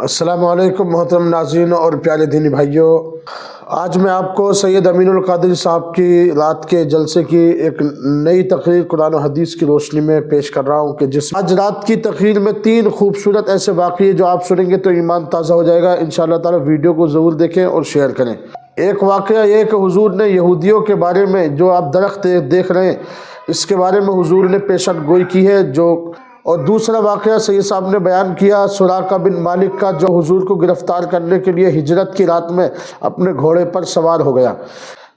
السلام علیکم محترم ناظرین اور پیارے دینی بھائیوں، آج میں آپ کو سید امین القادری صاحب کی رات کے جلسے کی ایک نئی تقریر قرآن و حدیث کی روشنی میں پیش کر رہا ہوں کہ جس آج رات کی تقریر میں 3 خوبصورت ایسے واقعے جو آپ سنیں گے تو ایمان تازہ ہو جائے گا۔ انشاءاللہ تعالی ویڈیو کو ضرور دیکھیں اور شیئر کریں۔ ایک واقعہ یہ کہ حضور نے یہودیوں کے بارے میں جو آپ درخت دیکھ رہے ہیں اس کے بارے میں حضور نے پیشن گوئی کی ہے، اور دوسرا واقعہ سید صاحب نے بیان کیا سراقہ بن مالک کا، جو حضور کو گرفتار کرنے کے لیے ہجرت کی رات میں اپنے گھوڑے پر سوار ہو گیا۔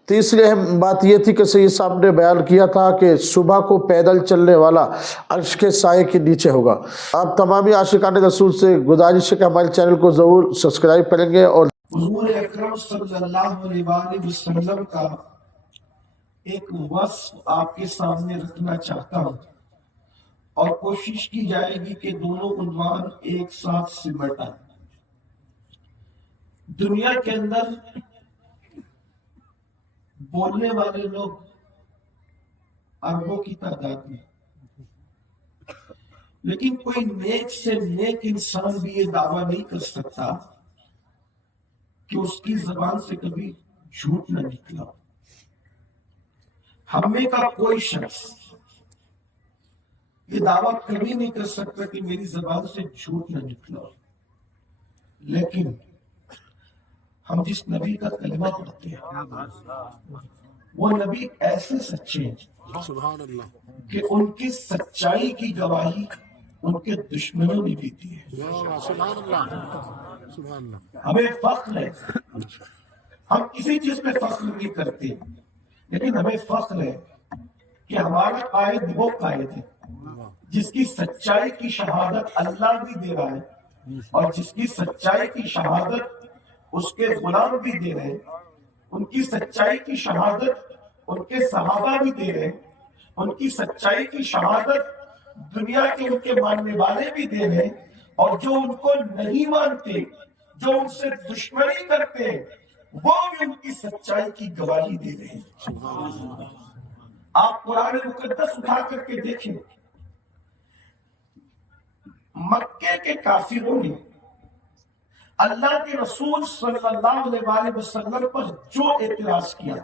تیسری اہم بات یہ تھی کہ سید صاحب نے بیان کیا تھا کہ صبح کو پیدل چلنے والا عرش کے سائے کے نیچے ہوگا۔ آپ تمامی عاشقان رسول سے گزارش ہے کہ ہمارے چینل کو ضرور سبسکرائب کریں گے اور حضور اکرم صلی اللہ علیہ وآلہ وسلم کا ایک وصف آپ کے سامنے رکھنا چاہتا ہوں، اور کوشش کی جائے گی کہ دونوں عنوان ایک ساتھ سمٹ آئیں۔ دنیا کے اندر بولنے والے لوگ اربوں کی تعداد میں، لیکن کوئی نیک سے نیک انسان بھی یہ دعویٰ نہیں کر سکتا کہ اس کی زبان سے کبھی جھوٹ نہ نکلا۔ ہم میں کا کوئی شخص یہ دعویٰ کبھی نہیں کر سکتا کہ میری زبان سے جھوٹ نہ نکلا، لیکن ہم جس نبی کا کلمہ پڑھتے ہیں وہ نبی ایسے سچے ہیں کہ ان کی سچائی کی گواہی ان کے دشمنوں نے بھی دی ہے۔ ہمیں فخر ہے، ہم کسی چیز پہ فخر نہیں کرتے، لیکن ہمیں فخر ہے کہ ہمارا قائد وہ قائد ہے جس کی سچائی کی شہادت اللہ بھی دے رہا ہے، اور جس کی سچائی کی شہادت اس کے غلام بھی دے رہے ہیں، ان کی سچائی کی شہادت ان کے صحابہ بھی دے رہے ہیں، ان کی سچائی کی شہادت دنیا کے ان کے ماننے والے بھی دے رہے ہیں، اور جو ان کو نہیں مانتے، جو ان سے دشمنی کرتے ہیں، وہ بھی ان کی سچائی کی گواہی دے رہے ہیں۔ آپ قرآن مقدس اٹھا کر کے دیکھیں، مکے کے کافروں نے اللہ کے رسول صلی اللہ علیہ وآلہ وسلم پر جو اعتراض کیا،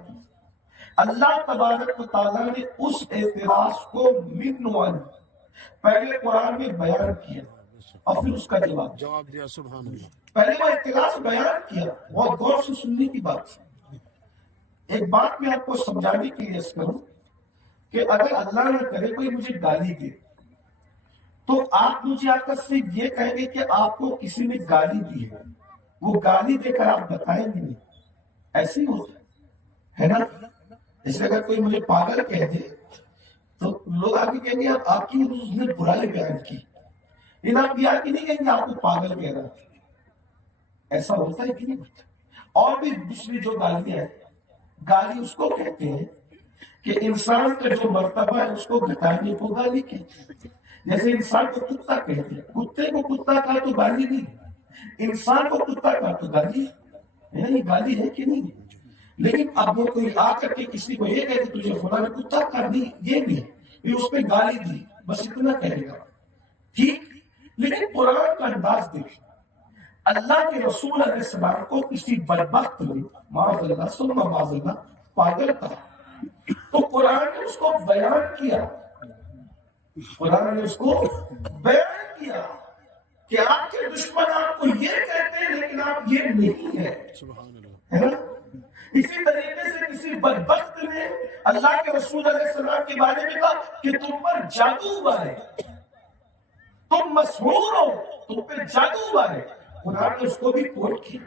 اللہ تبارک و تعالیٰ نے اس اعتراض کو منوان پہلے قرآن میں بیان کیا اور پھر اس کا جواب دیا۔ سبحان اللہ۔ پہلے وہ اعتراض بیان کیا، بہت غور سے سننے کی بات۔ ایک بات میں آپ کو سمجھانے کے لیے اس کروں کہ اگر اللہ نہ کرے کوئی مجھے گالی دے تو آپ مجھے آ کر صرف یہ کہیں گے کہ آپ کو کسی نے گالی دی ہے، وہ گالی دے کر آپ بتائیں گے نہیں، ایسے ہی ہوتا ہے نا؟ جیسے اگر کوئی مجھے پاگل کہہ دے تو لوگ آگے کہیں گے آپ کی اس نے برائی بیان کی، لیکن آپ یہ آگے نہیں کہیں گے آپ کو پاگل کہہ رہا تھا۔ ایسا ہوتا ہے کہ نہیں ہوتا؟ اور بھی دوسری جو گالیاں ہیں، گالی اس کو کہتے ہیں کہ انسان کا جو مرتبہ ہے اس کو گھٹانے کو گالی کہتے ہیں۔ جیسے انسان کو کتا کہتے ہیں، کتے کو کتا کہا تو گالی نہیں، انسان کو کتا کہا تو گالی ہے، یہ گالی ہے کہ نہیں؟ لیکن اب وہ کوئی آ کر کے کسی کو یہ کہے کہ تجھے فلاں نے کتا کہا، نہیں، یہ نہیں، یہ اس پہ گالی دی، بس اتنا کہے گا، ٹھیک؟ لیکن قرآن کا انداز دیکھیں، اللہ کے رسول علیہ السلام کو کسی بدبخت نے معاذ اللہ ثم معاذ اللہ پاگل کہا تو قرآن نے اس کو بیان کیا، قرآن نے اس کو بیان کیا کہ آپ کے دشمن آپ کو یہ کہتے ہیں لیکن آپ یہ نہیں ہے، ہے نا؟ اسی طریقے سے کسی بدبخت نے اللہ کے رسول علیہ السلام کے بارے میں کہا کہ تم پر جادو ہوا ہے، تم مسحور ہو، تم پہ جادو ہوا ہے۔ قرآن نے اس کو بھی کوٹ کیا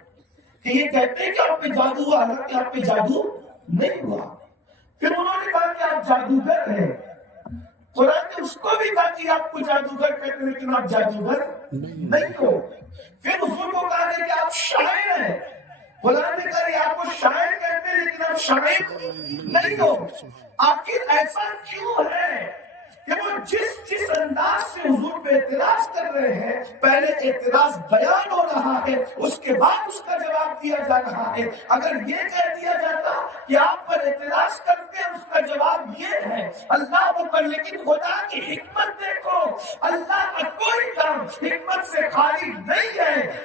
کہ یہ کہتے ہیں کہ آپ پہ جادو ہوا، حالانکہ آپ پہ جادو نہیں ہوا۔ پھر انہوں نے کہا کہ آپ جادوگر ہیں، قرآن نے اس کو بھی کہا کہ آپ کو جادوگر کہتے ہیں لیکن آپ جادوگر نہیں ہو۔ پھر حضور کو کہا کہ آپ شاعر ہیں، قرآن نے کہا کہ آپ کو شاعر کہتے ہیں لیکن آپ شاعر نہیں ہو۔ آخر ایسا کیوں ہے کہ وہ جس انداز سے حضور پہ اعتراض کر رہے ہیں، پہلے اعتراض بیان ہو رہا ہے، اس کے بعد اس کا جواب دیا جا رہا ہے۔ اگر یہ کہہ دیا جاتا کہ آپ پر اعتراض کرتے ہیں، اس کا جواب یہ ہے اللہ پر، لیکن خدا کی حکمت دیکھو، اللہ کا کوئی کام حکمت سے خالی نہیں ہے۔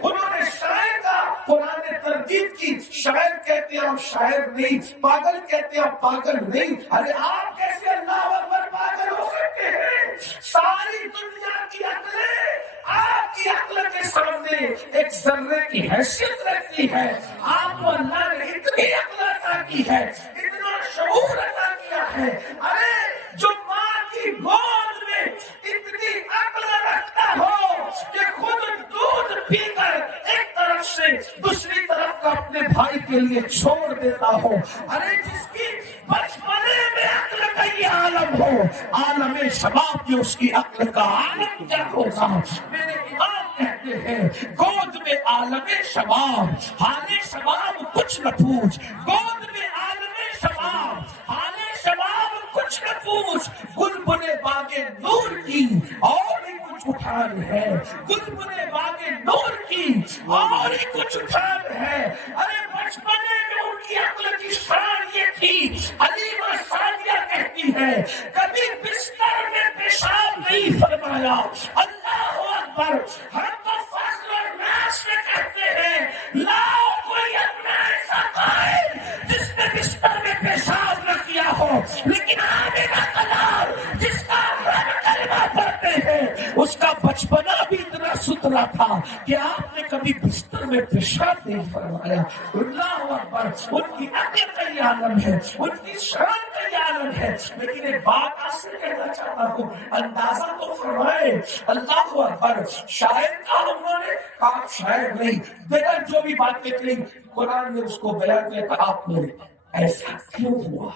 نہیں, پاگل کہتے ہیں پاگل نہیں. ارے آپ کیسے اللہ اکبر پاگل ہو سکتے ہیں؟ ساری دنیا کی عقلیں آپ کی عقل کے سامنے ایک ذرے کی حیثیت رکھتی ہے. آپ کو اللہ نے اتنی عقل عطا کی ہے, اتنا شعور عطا کیا ہے. ارے جو ماں کی گود میں اتنی عقل رکھتا ہو کہ خود دودھ پی کر ایک طرف سے دوسری طرف کا اپنے بھائی کے لیے چھوڑ دیتا ہو. ارے جس کی بچپنے میں عقل کا یہ عالم ہو, عالم شباب کی اس کی عقل کا عالم کیا ہوگا؟ میرے امام کہتے ہیں گود میں عالم شباب, حال شباب کچھ نہ پوچھ. گود میں عالم شباب, حال شباب کچھ نہ پوچھ. گلبن باغ نور کی اور ہی کچھ اٹھان ہے, گلبن باغ نور کی اور ہی کچھ اٹھان ہے. ارے بچپنے میں ان کی عقل کی شان یہ تھی, حلیمہ سعدیہ کہتی ہے کبھی بستر میں پیشاب نہیں فرمایا. اللہ اکبر. ہم تو فضل الناس میں کہتے ہیں لاؤ کوئی اپنا ایسا قائد جس نے بستر میں پیشاب نہ کیا ہو, لیکن آمنہ کلال جس کا رب کلمہ پڑھتے ہیں اس کا بچپنا بھی اتنا ستھرا تھا کہ آپ نے کبھی بستر میں پیشاب نہیں فرمایا. اللہ اکبر. ان کی عقل کا یہ عالم ہے, ان کی شان کا یہ عالم ہے. لیکن ایک بات آپ سے کہنا چاہتا ہوں, اندازہ تو فرمائے. اللہ اکبر. شاعر کا انہوں نے کہا شاعر نہیں, بغیر جو بھی باتیں کہی قرآن نے اس کو بیان کیا کہ آپ نے ایسا کیوں ہوا,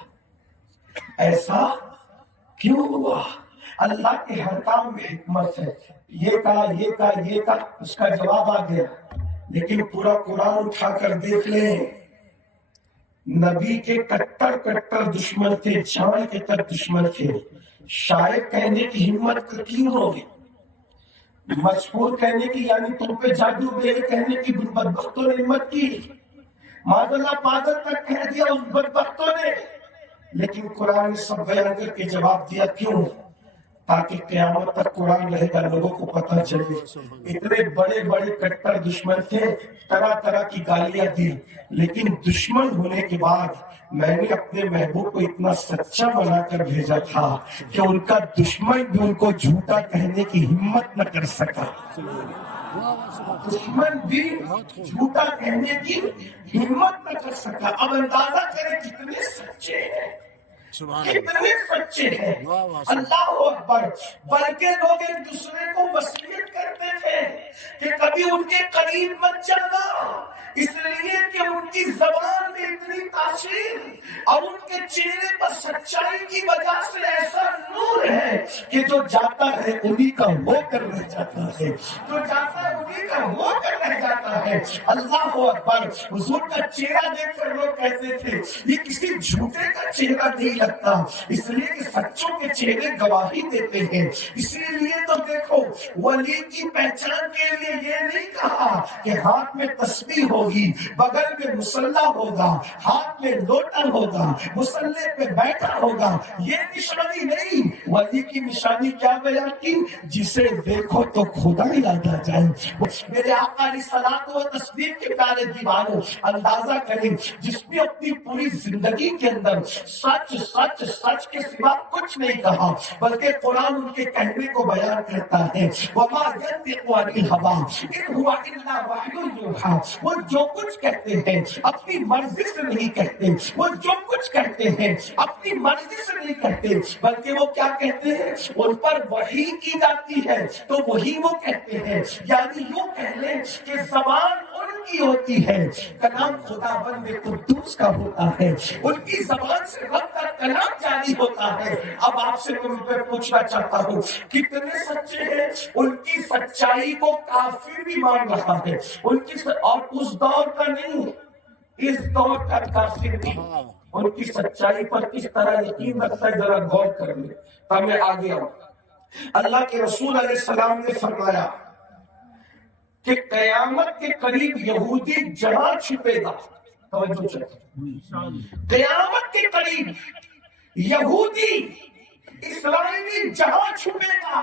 ایسا کیوں ہوا. اللہ کے ہر کام میں حکمت ہے. یہ کہا یہ کہا یہ کہا, اس کا جواب آ گیا. لیکن پورا قرآن اٹھا کر دیکھ لیں, نبی کے کٹر کٹر دشمن تھے, جان کے تک دشمن تھے. شاعر کہنے کی ہمت کیوں ہوگی, مشہور کہنے کی یعنی تم پہ جادو میرے کہنے کی بدبختوں نے ہمت کی, معاذ اللہ پاگل تک کہہ دیا اس بدبختوں نے. لیکن قرآن نے سب بیان کر کے جواب دیا. کیوں؟ تاکہ قیامت تک قرآن رہے گا, لوگوں کو پتہ چلے. اتنے بڑے بڑے کٹر دشمن تھے, طرح طرح کی گالیاں دی, لیکن دشمن ہونے کے بعد میں نے اپنے محبوب کو اتنا سچا بنا کر بھیجا تھا کہ ان کا دشمن بھی ان کو جھوٹا کہنے کی ہمت نہ کر سکا. دشمن بھی جھوٹا کہنے کی ہمت نہ کر سکا. اب اندازہ کریں کتنے سچے ہیں, کتنے سچے ہیں. اللہ اکبر. بلکہ لوگ ایک دوسرے کو وصیت کرتے تھے کہ کبھی ان کے قریب مت جانا, اس لیے کہ ان کی زبان میں اتنی تاثیر اور ان کے چہرے پر سچائی کی وجہ سے ایسا نور ہے کہ جو جاتا ہے انہی کا ہو کر رہ جاتا ہے, جو جاتا ہے انہی کا ہو کر رہ جاتا ہے. اللہ اکبر. حضور کا چہرہ دیکھ کر لوگ کہتے تھے یہ کسی جھوٹے کا چہرہ نہیں لگتا, اس لیے کہ سچوں کے چہرے گواہی دیتے ہیں. اسی لیے تو دیکھو ولی کی پہچان کے لیے یہ نہیں کہا کہ ہاتھ میں تسبیح ہوگی, بغل میں مصلی ہوگا, ہاتھ میں لوٹا ہوگا, مصلی پہ بیٹھا ہوگا, یہ نشانی نہیں. ولی کی نشانی کیا بیان کی؟ جسے دیکھو تو خدا یاد آ جائے. میرے آقا علیہ الصلوۃ والتسلیم کے پیارے دیوانوں, اندازہ کریں جس نے اپنی پوری زندگی کے اندر سچ سچ سچ کے سوا کچھ نہیں کہا, بلکہ قرآن ان کے کہنے کو بیان کرتا ہے. وَمَا يَنطِقُ عَنِ الْهَوَىٰ إِنْ هُوَ إِلَّا وَحْيٌ يُوحَىٰ. وہ جو کچھ کہتے ہیں اپنی مرضی سے نہیں کہتے, وہ جو کچھ کہتے ہیں اپنی مرضی سے نہیں کہتے, بلکہ وہ کیا کہتے ہیں ان پر وحی کی جاتی ہے تو وہی وہ کہتے ہیں. یعنی یوں کہہ لیں کہ زبان ان کی ہوتی ہے, کلام خدا بند قدوس کا ہوتا ہے, ان کی زبان سے رب کا کلام جاری ہوتا ہے. اب آپ سے میں پوچھنا چاہتا ہوں کتنے سچے ہیں؟ ان کی سچائی کو کافر بھی مان رہا ہے, ان کی اور اس دور کا نہیں, اس دور کا کافر بھی ان کی سچائی پر کس طرح یقین رکھتا ہے, ذرا غور کر لیں. اب میں آگے آؤں. اللہ کے رسول علیہ السلام نے فرمایا کہ قیامت کے قریب یہودی جہاں چھپے گا, قیامت کے قریب یہودی اسرائیلی جہاں چھپے گا,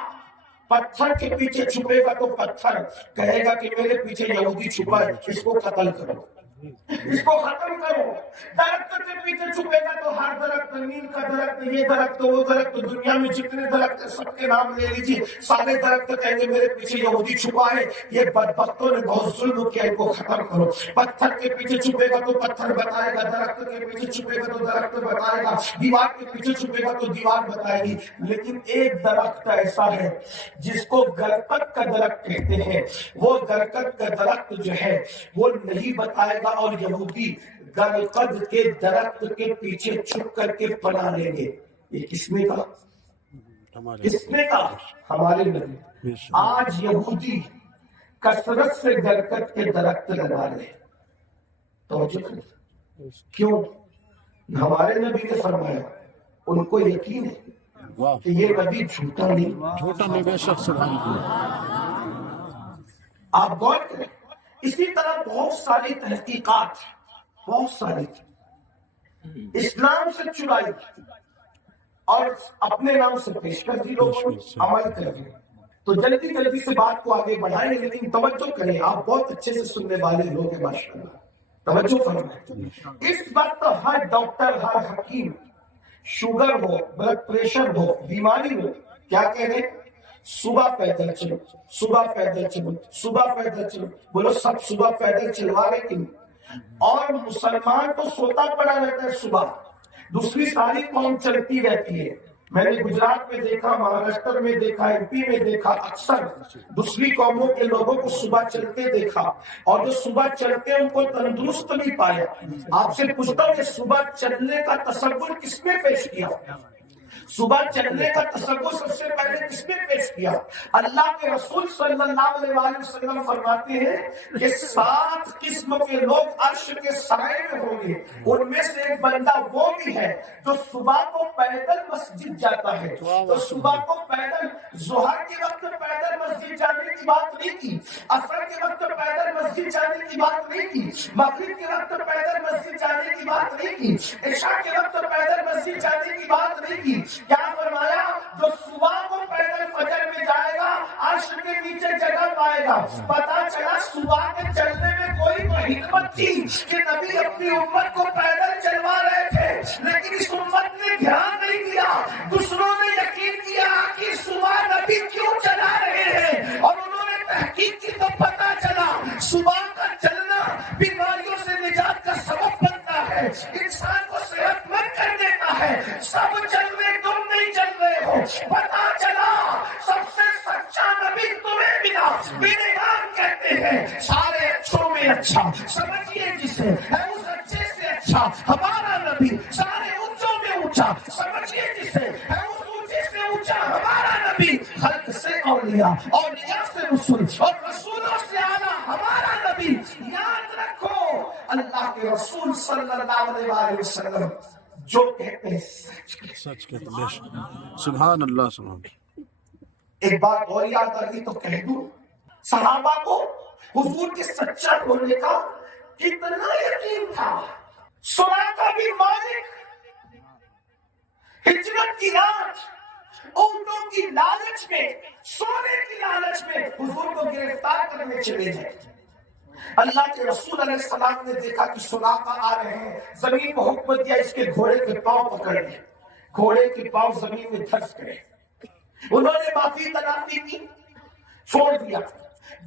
پتھر کے پیچھے چھپے گا تو پتھر کہے گا کہ میرے پیچھے یہودی چھپا ہے, اس کو قتل کرو. اس کو ختم کرو. درخت کے پیچھے چھپے گا تو ہر درخت، نیل کا درخت، یہ درخت، وہ درخت، دنیا میں جتنے درخت سب کے نام لے لیجیے، سارے درخت کہیں گے میرے پیچھے یہودی چھپا ہے، یہ بدبختوں نے بہت ظلم کیا، ان کو ختم کرو. پتھر کے پیچھے چھپے گا تو پتھر بتائے گا، درخت کے پیچھے چھپے گا تو درخت بتائے گا، دیوار کے پیچھے چھپے گا تو دیوار بتائے گی. لیکن ایک درخت ایسا ہے جس کو گرکت کا درخت کہتے ہیں، وہ گرکت کا درخت جو ہے وہ نہیں بتائے گا، اور یہودی گرکت کے درخت کے پیچھے چھپ کر کے پناہ لیں گے. یہ کس نے کہا؟ کس نے کہا؟ ہمارے نبی. آج یہودی کثرت سے گرکت کے درخت لگا رہے. توجہ کریں، کیوں؟ ہمارے نبی نے فرمایا، ان کو یقین ہے کہ یہ نبی جھوٹا نہیں. بے شک سبحان اللہ. آپ غور کریں. اسی طرح بہت ساری تحقیقات، بہت ساری اسلام سے چرائی اور اپنے نام سے پیش کر دی، لوگوں نے عمل کر دی. تو جلدی جلدی سے بات کو آگے بڑھائیں گے، لیکن توجہ کریں، آپ بہت اچھے سے سننے والے لوگ ہیں ماشاءاللہ. توجہ فرمائیں. اس وقت ہر ڈاکٹر، ہر حکیم، شوگر ہو، بلڈ پریشر ہو، بیماری ہو، کیا کہہ رہے ہیں؟ صبح پیدل چلو، صبح پیدل چلو، صبح پیدل چلو. بولو سب صبح پیدل چلوا رہے کیوں؟ اور مسلمان تو سوتا پڑا رہتا ہے صبح، دوسری ساری قوم چلتی رہتی ہے. میں نے گجرات میں دیکھا، مہاراشٹر میں دیکھا، ایم پی میں دیکھا، اکثر دوسری قوموں کے لوگوں کو صبح چلتے دیکھا، اور جو صبح چلتے ہیں ان کو تندرست نہیں پایا. آپ سے پوچھتا ہوں کہ صبح چلنے کا تصور کس نے پیش کیا؟ صبح چلنے کا تصور سب سے پہلے کس نے پیش کیا؟ اللہ کے رسول صلی اللہ علیہ وسلم فرماتے ہیں کہ 7 قسم کے لوگ عرش کے سائے میں ہوں گے. ان میں سے ایک بندہ وہ بھی ہے جو صبح کو پیدل مسجد جاتا ہے. تو صبح کو پیدل، ظہر کے وقت پیدل مسجد جانے کی بات نہیں کی، عصر کے وقت پیدل مسجد جانے کی بات نہیں کی، مغرب کے وقت پیدل مسجد جانے کی بات نہیں کی، عشاء کے وقت پیدل مسجد جانے کی بات نہیں کی. کیا فرمایا؟ جو صبح کو پیدل فجر میں جائے گا عرش کے نیچے جگہ پائے گا. پتا چلا صبح کے چلنے میں کوئی تو حکمت تھی کہ نبی اپنی امت کو پیدل چلوا رہے تھے، لیکن اس امت نے دھیان نہیں دیا. دوسروں نے یقین کیا کہ صبح نبی کیوں چلا رہے ہیں، اور انہوں نے تحقیق کی تو پتا چلا صبح کا چلنا بیماریوں سے نجات کا سبب بنتا ہے، انسان کو صحت مند کر دیتا ہے. سب چل رہے، تم نہیں چل رہے ہو. پتا چلا سب سے سچا نبی تمہیں ملا. میرے نام کہتے ہیں سارے اچھوں میں اچھا، سمجھیے جسے ہے اس اچھے سے اچھا ہمارا نبی. سارے اونچوں میں اونچا، سمجھیے جسے ہے اس اونچے سے اونچا ہمارا نبی. خلق سے اولیاء، اولیاء سے رسول، اور رسولوں سے اعلیٰ ہمارا نبی. یاد رکھو اللہ کے رسول صلی اللہ علیہ وسلم جو کہتے ہیں سچ کہتے ہیں. سبحان اللہ سبحان اللہ. ایک بات اور یاد آ گئی تو کہہ دوں، صحابہ کو حضور کے سچا ہونے کا کتنا یقین تھا. سراقہ بن مالک ہجرت کی رات اونٹوں کی لالچ میں، سونے کی لالچ میں حضور کو گرفتار کرنے چلے گئے. اللہ کے رسول علیہ السلام نے دیکھا کہ سراقہ آ رہے ہیں، زمین کو حکم دیا اس کے گھوڑے کے پاؤں پکڑ لے. گھوڑے کے پاؤں زمین میں دھس گئے. انہوں نے معافی تلافی کی، چھوڑ دیا.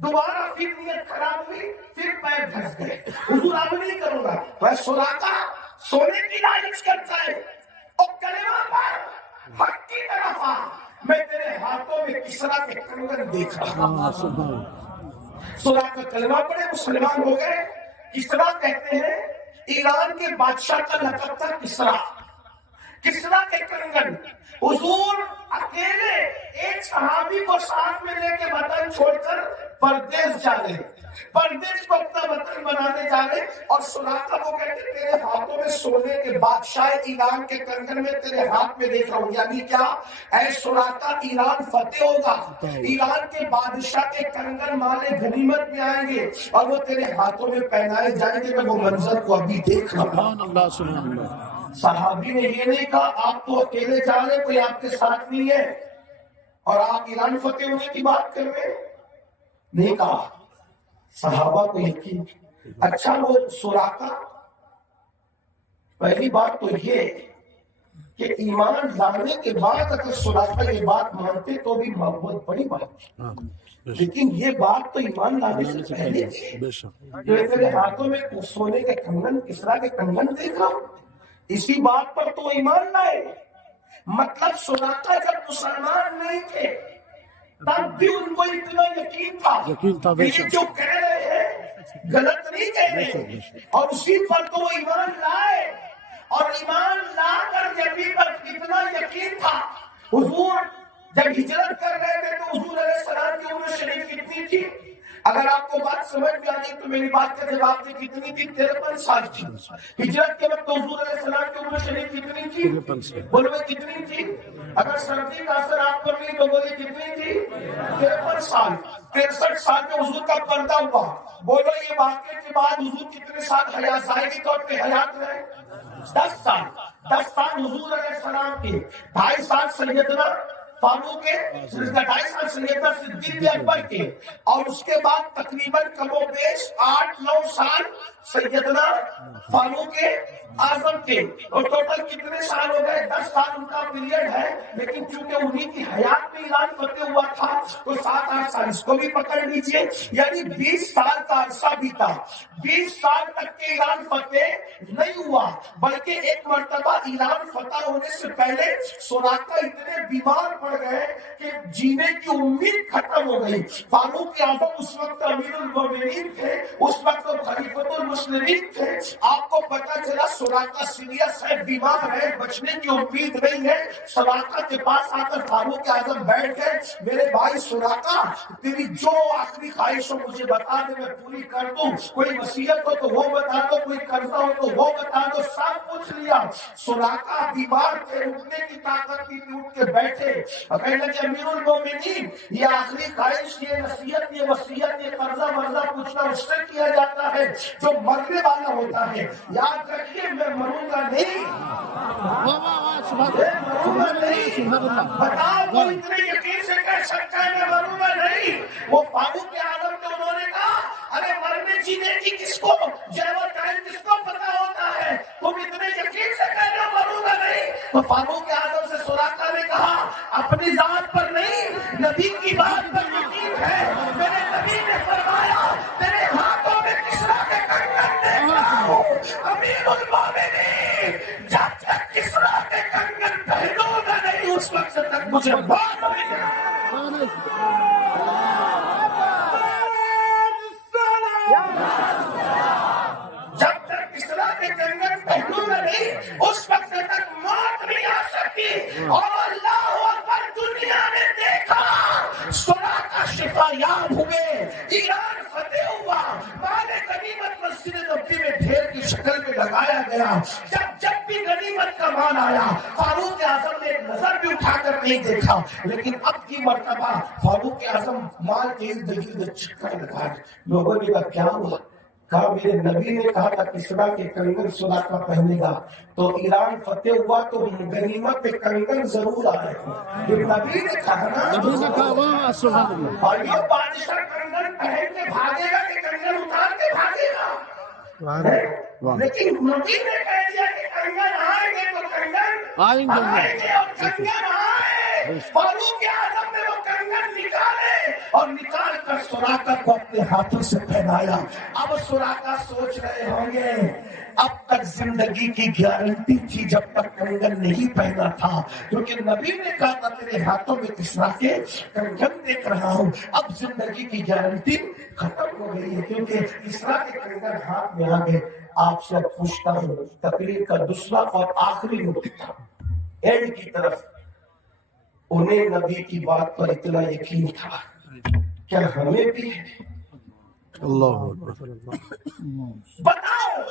دوبارہ پھر نیت خراب ہوئی، پھر پیر دھس گئے. حضور اب نہیں کروں گا. وہ سراقہ سونے کی لالچ کرتا ہے، اور کلمہ پر حق کی طرف آ، میں تیرے ہاتھوں میں کسرا کے کنگن دیکھ رہا ہوں. سراقہ کلمہ پڑے، مسلمان ہو گئے. کسرا کہتے ہیں ایران کے بادشاہ کا لقب تھا کسرا. کسرا کے کنگن. حضور اکیلے ایک صحابی کو ساتھ میں لے کے وطن چھوڑ کر پردیس جا رہے، پردیس کو اپنا وطن بنانے جا رہے. اور سراقہ کو کہتے تیرے ہاتھوں میں سونے کے بادشاہ ایران کے کنگن میں تیرے ہاتھ میں دیکھ رہا ہوں. یعنی کیا؟ اے سراقہ ایران فتح ہوگا، ایران کے بادشاہ کے کنگن مالے غنیمت میں آئیں گے اور وہ تیرے ہاتھوں میں پہنائے جائیں گے. میں وہ منظر کو ابھی دیکھ رہا ہوں. صحابی نے یہ نہیں کہا آپ تو اکیلے جا رہے، کوئی آپ کے ساتھ نہیں ہے اور آپ ایران فتح ہونے کی بات کر رہے. نہیں کہا. صحابہ کو یقین اچھا وہ سراقہ، پہلی بات تو یہ کہ ایمان لانے کے بعد اگر سراقہ یہ بات مانتے تو بھی بہت بڑی بات تھی، ہاں لیکن یہ بات تو ایمان لانے سے پہلے تھی۔ بے شک جو تیرے ہاتھوں میں سونے کے کنگن، کسرا کے کنگن دیکھ رہا ہوں، اسی بات پر تو ایمان لائے۔ مطلب سراقہ جب مسلمان نہیں تھے تب بھی ان کو اتنا یقین تھا بے کہ یہ جو کہہ رہے ہیں غلط نہیں کہہ رہے، اور اسی پر تو وہ ایمان لائے۔ اور ایمان لا کر نبی پر اتنا یقین تھا۔ حضور جب ہجرت کر رہے تھے تو حضور علیہ السلام کی عمر شریف کتنی تھی؟ اگر آپ کو بات سمجھ میں آئی تو میری بات کا جواب دے، کتنی تھی؟ 53 سال تھی۔ ہجرت کے وقت حضور علیہ السلام کی عمر شریف کتنی تھی؟ بولو کتنی تھی؟ اگر سردی کا اثر آپ پر نہیں تو بولے کتنی تھی؟ 53 سال۔ 63 سال میں حضور کا پردہ ہوا۔ بولو یہ واقعے کے بعد حضور کتنے سال حیات ظاہری طور پہ حیات رہے؟ 10 سال۔ 10 سال حضور علیہ السلام کے، 2.5 سال سیدنا فاروق کے، 2.5 سال سیدنا صدیق اکبر کے، اور اس کے بعد تقریباً کم و بیش 8-9 سال سیدنا فاروق اعظم کے، اور ٹوٹل کتنے سال ہو گئے؟ 10 سال ان کا پیریڈ ہے۔ لیکن چونکہ انہی کی حیات میں اعلان فتح ہوا تھا تو 7-8 سال اس کو بھی پکڑ لیجئے، یعنی 20 سال کا عرصہ بیتا۔ 20 سال تک کے اعلان فتح نہیں ہوا، بلکہ ایک مرتبہ اعلان فتح ہونے سے پہلے سراقہ اتنے بیمار پڑ گئے کہ جینے کی امید ختم ہو گئی۔ فاروق اعظم اس وقت امیر المومنین تھے، اس وقت وہ خلیفۃ المسلمین تھے۔ آپ کو پتا چلا سراقہ سیریس ہے، بیمار ہے، بچنے کی امید نہیں ہے۔ سراقہ کے پاس آ کر فاروق اعظم بیٹھ گئے، میرے بھائی سراقہ تیری جو آخری خواہش ہو مجھے بتا دے، میں پوری کر دوں۔ کوئی وصیت ہو تو وہ بتا دو، کوئی قرضہ ہو تو وہ بتا دو، سب پوچھ لیا۔ سراقہ بیمار تھے، اٹھنے کی طاقت نہیں تھی، اٹھ کے بیٹھے اور کہنے لگے امیر المومنین یہ آخری خواہش، یہ نصیحت، یہ وصیت، یہ قرضہ مرضہ پوچھنا اس سے کیا جاتا ہے جو مرنے والا ہوتا ہے۔ یاد رکھیے میں مروں گا نہیں، مروں گا نہیں۔ بتاؤ وہ اتنے یقین سے کہہ سکتا ہے میں مروں گا نہیں؟ وہ فاروق اعظم کو انہوں نے کہا ارے مرنے جینے کی کس کو جیور ٹائم کس کو پتا ہوتا ہے، تم اتنے یقین سے کہہ رہے ہو مروں گا نہیں؟ تو فاروق اعظم سے سراقہ نے کہا اپنی ذات پر نہیں، نبی کی بات پر یقین ہے۔ میرے نبی نے فرمایا تیرے ہاتھوں میں کسرا کے کنگن دیکھ رہا ہوں، امیر المومنین جب تک کسرا کے کنگن پہنوں گا نہیں اس وقت تک مجھے بات نہیں ہے۔ جب تک کسرا کے کنگن پہنوں گا نہیں اس وقت تک موت نہیں آ سکتی۔ اور اللہ اکبر، دنیا نے دیکھا سراقہ شفا یاب ہوئے، ایران فتح ہوا، مال غنیمت مسجد نبوی میں ڈھیر کی شکل میں لگایا گیا۔ جب بھی غنیمت کا مال آیا فاروق اعظم نے ایک نظر بھی اٹھا کر نہیں دیکھا، لیکن اب کی مرتبہ فاروق اعظم مال کے ارد گرد چکر لگائے۔ لوگوں نے کہا کیا ہوا؟ کہا میرے نبی نے کہا تھا کسرا کے کنگن سراقہ پہنے گا، تو ایران فتح ہوا تو غنیمت پہ کنگن ضرور آئے۔ جو نبی نے کہا نا، بھائیو بادشاہ کنگن پہن کے بھاگے گا کہ کنگن اتار کے بھاگے گا؟ لیکن نبی نے کہہ دیا کہ کنگن آئیں گے تو کنگن آئیں گے، اور کنگن آئے۔ فاروق اعظم نے وہ کنگن نکالے اور نکال کر سراقہ کو اپنے ہاتھوں سے پہنایا۔ اب سراقہ سوچ رہے ہوں گے اب تک زندگی کی گارنٹی تھی جب تک کنگن نہیں پہنا تھا، کیونکہ نبی نے کہا تھا تیرے ہاتھوں میں کسرا کے کنگن دیکھ رہا ہوں۔ اب زندگی کی گارنٹی ختم ہو گئی ہے کیونکہ کسرا کے کنگن ہاتھ میں آ گئے۔ آپ سے پوچھتا ہوں تقریر کا دوسرا اور آخری نقطہ، اینڈ کی طرف، انہیں نبی کی بات پر اتنا یقین تھا، کیا ہمیں بھی ہے؟ اللہ بتاؤ۔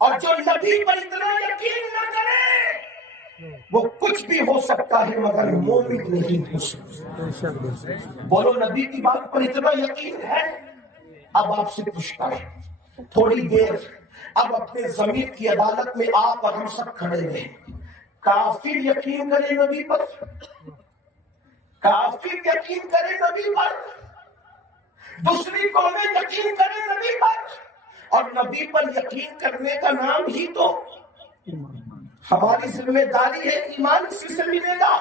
اور جو نبی پر اتنا یقین نہ کرے وہ کچھ بھی ہو سکتا ہے مگر مومن نہیں ہو سکتا۔ بولو نبی کی بات پر اتنا یقین ہے؟ اب آپ سے پوچھتا ہے تھوڑی دیر، اب اپنے ضمیر کی عدالت میں آپ اور ہم سب کھڑے ہیں، کافر یقین کرے نبی پر؟ کافر یقین کرے نبی پر؟ دوسری قومیں یقین کریں نبی پر، اور نبی پر یقین کرنے کا نام ہی تو ہماری ذمہ داری ہے، ایمان اسی سے ملے گا۔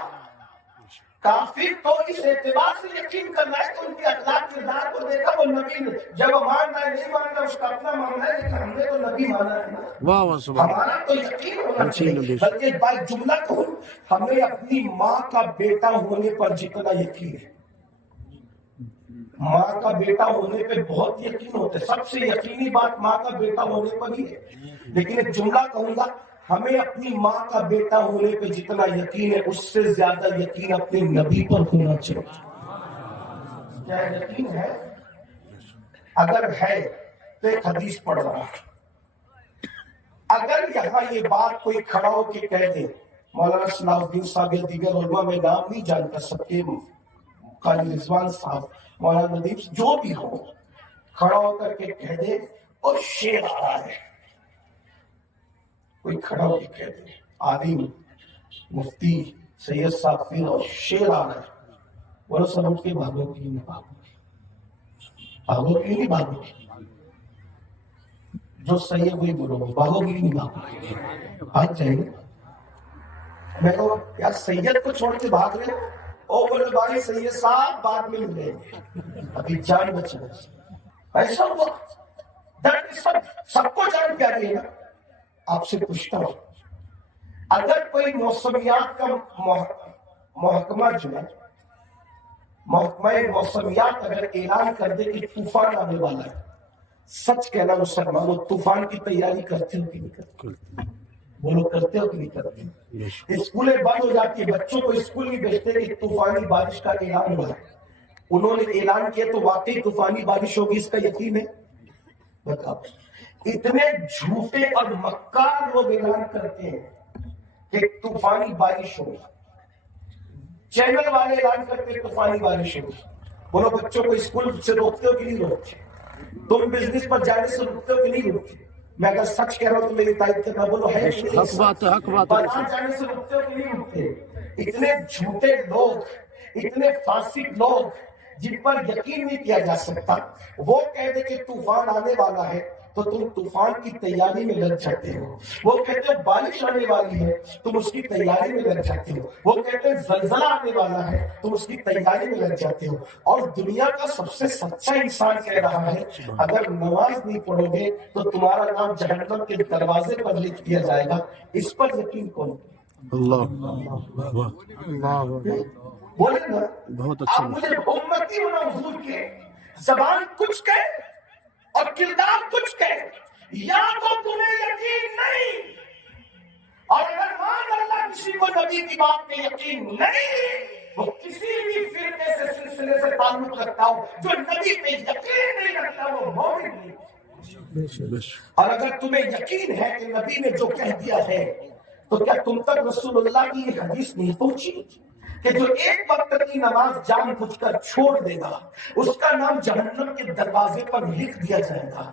کافر تو اس اعتبار سے یقین کرنا ہے کہ ان کے اخلاق کردار کو دیکھا، وہ نبی نے جب ماننا ہے نہیں ماننا اس کا اپنا معاملہ ہے، لیکن ہم نے تو نبی مانا ہے نا، واہ واہ سبحان ہمارا تو یقین ہونا چاہیے۔ بلکہ بات جملہ کہوں، ہمیں اپنی ماں کا بیٹا ہونے پر جتنا یقین ہے، ماں کا بیٹا ہونے پہ بہت یقین ہوتا ہے، سب سے یقینی بات ماں کا بیٹا ہونے پر ہی ہے، لیکن ایک جملہ کہوں گا، ہمیں اپنی ماں کا بیٹا ہونے پہ جتنا یقین ہے اس سے زیادہ یقین اپنے نبی پر ہونا چاہیے۔ کیا یقین ہے؟ اگر ہے تو ایک حدیث پڑھ رہا ہے، اگر یہاں یہ بات کوئی کھڑا ہو کے کہہ دے، مولانا صلاح الدین صاحب یا دیگر علماء، میں نام نہیں جانتا سب کے، قاری رضوان صاحب، مولانا ندیم، جو بھی ہو، کھڑا ہو کر کے کہہ دے اور شیر آ رہا ہے، کوئی کھڑا ہو کے کہہ دے، عالم مفتی سید صاحب پیر اور شیر آ رہا ہے، بولو سب اٹھ کے بھاگو کی نہیں بھاگو گی، بھاگو کی نہیں بھاگو گی، جو صحیح ہے وہی بولو، بھاگو کی نہیں بھاگو گی، بھاگ جائیں گے۔ میں کہوں یار سید کو چھوڑ کے بھاگ رہے ہو، او بولے بھائی سید صاحب بعد میں ملیں گے، ابھی جان بچنا، ایسا ہوا درد سب کو جان پیاری ہے نا۔ آپ سے پوچھتا ہوں، اگر کوئی موسمیات کا محکمہ جو ہے، محکمہ موسمیات اگر اعلان کر دے کہ طوفان آنے والا ہے، سچ کہنا مسلمانوں، طوفان کی تیاری کرتے ہو کہ نہیں کرتے؟ بولو کرتے ہو کہ نہیں کرتے؟ اسکولیں بند ہو جاتی ہے، بچوں کو اسکول نہیں بھیجتے کہ طوفانی بارش کا اعلان ہوا ہے، انہوں نے اعلان کیا تو واقعی طوفانی بارش ہوگی، اس کا یقین ہے؟ بتاؤ، اتنے جھوٹے اور مکار لوگ اعلان کرتے ہیں کہ طوفانی بارش ہوگی، چینل والے اعلان کرتے ہیں طوفانی بارش ہوگی، بولو بچوں کو اسکول سے روکتے ہو کہ نہیں روکتے؟ تم بزنس پر جانے سے روکتے ہو کہ نہیں روکتے؟ میں اگر سچ کہہ رہا ہوں تو میری تائید کرنا، بولو ہے کہ نہیں؟ حق بات ہے، حق بات ہے۔ بازار جانے سے روکتے ہو کہ نہیں روکتے؟ اتنے جھوٹے لوگ، اتنے فاسق لوگ جن پر یقین نہیں کیا جا سکتا، وہ کہہ دے کہ طوفان آنے والا ہے تو تم طوفان کی تیاری میں لگ جاتے ہو، وہ کہتے ہیں بارش آنے والی ہے تم اس کی تیاری میں لگ جاتے ہو، وہ کہتے ہیں زلزلہ آنے والا ہے تم اس کی تیاری میں لگ جاتے ہو، اور دنیا کا سب سے سچا انسان کہہ رہا ہے اگر نماز نہیں پڑھو گے تو تمہارا نام جہنم کے دروازے پر لکھ دیا جائے گا، اس پر یقین کون؟ اللہ بولے نا، بہت اچھا۔ آپ مجھے امتی ہونا حضور کے، زبان کچھ کہے اور کردار کچھ کہے، یا تو تمہیں یقین نہیں، اور اگر مان اللہ کسی کو نبی کی بات میں یقین نہیں، وہ کسی بھی فرقے سے سلسلے سے تعلق رکھتا ہو، جو نبی پہ یقین نہیں رکھتا وہ مومن نہیں۔ اور اگر تمہیں یقین ہے کہ نبی نے جو کہہ دیا ہے تو کیا تم تک رسول اللہ کی یہ حدیث نہیں پہنچی کہ جو ایک وقت کی نماز جان بوجھ کر چھوڑ دے گا اس کا نام جہنم کے دروازے پر لکھ دیا جائے گا؟